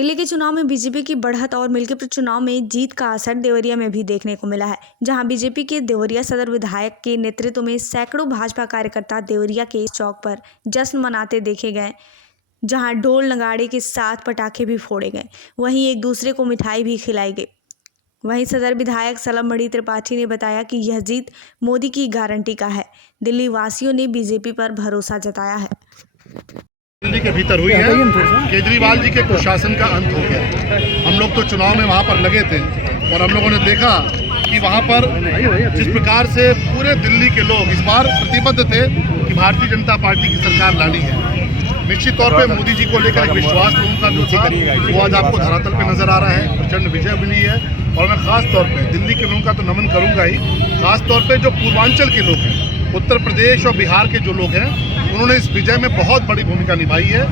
दिल्ली के चुनाव में बीजेपी की बढ़त और मिल्कीपुर चुनाव में जीत का असर देवरिया में भी देखने को मिला है, जहां बीजेपी के देवरिया सदर विधायक के नेतृत्व में सैकड़ों भाजपा कार्यकर्ता देवरिया के चौक पर जश्न मनाते देखे गए, जहां ढोल नगाड़े के साथ पटाखे भी फोड़े गए, वहीं एक दूसरे को मिठाई भी खिलाई गई। वहीं सदर विधायक सलमबड़ी त्रिपाठी ने बताया कि यह जीत मोदी की गारंटी का है। दिल्ली वासियों ने बीजेपी पर भरोसा जताया है। दिल्ली के भीतर हुई है, केजरीवाल जी के कुशासन का अंत हो गया। हम लोग तो चुनाव में वहाँ पर लगे थे और हम लोगों ने देखा कि वहाँ पर जिस प्रकार से पूरे दिल्ली के लोग इस बार प्रतिबद्ध थे कि भारतीय जनता पार्टी की सरकार लानी है। निश्चित तौर पे मोदी जी को लेकर एक विश्वास लोगों का जो था वो आज आपको धरातल पे नजर आ रहा है। प्रचंड विजय मिली है और मैं खास तौर पे दिल्ली के लोगों का तो नमन करूंगा ही, खास तौर पे जो पूर्वांचल के लोग हैं, उत्तर प्रदेश और बिहार के जो लोग हैं, उन्होंने इस विजय में बहुत बड़ी भूमिका निभाई है।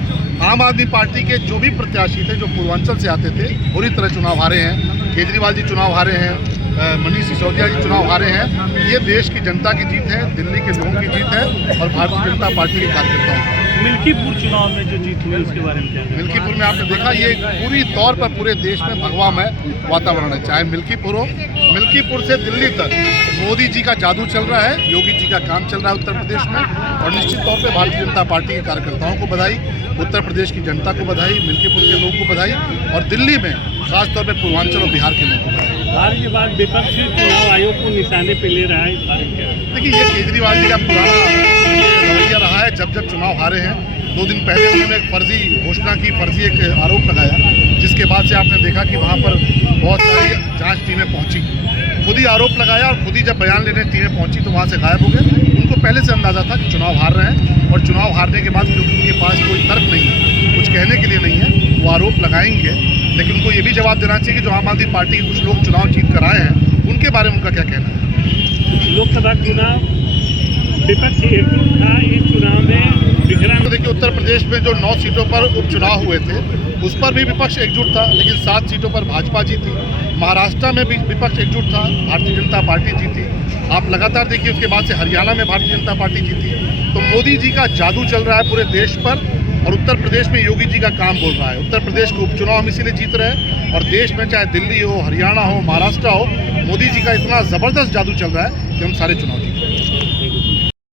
आम आदमी पार्टी के जो भी प्रत्याशी थे जो पूर्वांचल से आते थे बुरी तरह चुनाव हारे हैं। केजरीवाल जी चुनाव हारे हैं, मनीष सिसोदिया जी चुनाव हारे हैं। ये देश की जनता की जीत है, दिल्ली के लोगों की जीत है और भारतीय जनता पार्टी के कार्यकर्ताओं की। मिल्कीपुर चुनाव में जो जीत हुई उसके बारे में क्या? मिल्कीपुर में आपने देखा ये पूरी तौर पर पूरे देश में भगवामय वातावरण है, चाहे मिल्कीपुर हो। मिल्कीपुर से दिल्ली तक मोदी जी का जादू चल रहा है, योगी जी का काम चल रहा है उत्तर प्रदेश में। और निश्चित तौर पे भारतीय जनता पार्टी के कार्यकर्ताओं को बधाई, उत्तर प्रदेश की जनता को बधाई, मिल्कीपुर के लोगों को बधाई और दिल्ली में खासतौर पर पूर्वांचल और बिहार के लोगों को बधाई। हार के बाद विपक्ष चुनाव आयोग को निशाने पे ले रहा है, इस बारे में क्या? देखिए, ये केजरीवाल जी का पुराना रवैया रहा है। जब जब चुनाव हारे हैं, 2 दिन पहले उन्होंने एक फर्जी घोषणा की, फर्जी एक आरोप लगाया, जिसके बाद से आपने देखा कि वहाँ पर बहुत सारी जांच टीमें पहुँची। खुद ही आरोप लगाया और खुद ही जब बयान लेने टीमें पहुँची तो वहाँ से गायब हो गए। उनको पहले से अंदाज़ा था कि चुनाव हार रहे हैं और चुनाव हारने के बाद क्योंकि उनके पास कोई तर्क नहीं है, कुछ कहने के लिए नहीं है, वो आरोप लगाएंगे। लेकिन उनको ये भी जवाब देना चाहिए कि जो आम आदमी पार्टी के कुछ लोग चुनाव जीत कर आए हैं, उनके बारे में उनका क्या कहना है। लोकसभा चुनाव विपक्ष एकजुट था, इस चुनाव में बिखरा। तो देखिए, उत्तर प्रदेश में जो 9 सीटों पर उपचुनाव हुए थे उस पर भी विपक्ष एकजुट था, लेकिन 7 सीटों पर भाजपा जीती। महाराष्ट्र में भी विपक्ष एकजुट था, भारतीय जनता पार्टी जीती। आप लगातार देखिए, उसके बाद से हरियाणा में भारतीय जनता पार्टी जीती। तो मोदी जी का जादू चल रहा है पूरे देश पर और उत्तर प्रदेश में योगी जी का काम बोल रहा है। उत्तर प्रदेश के उपचुनाव हम इसीलिए जीत रहे हैं और देश में चाहे दिल्ली हो, हरियाणा हो, महाराष्ट्र हो, मोदी जी का इतना ज़बरदस्त जादू चल रहा है कि हम सारे चुनाव जीत रहे हैं।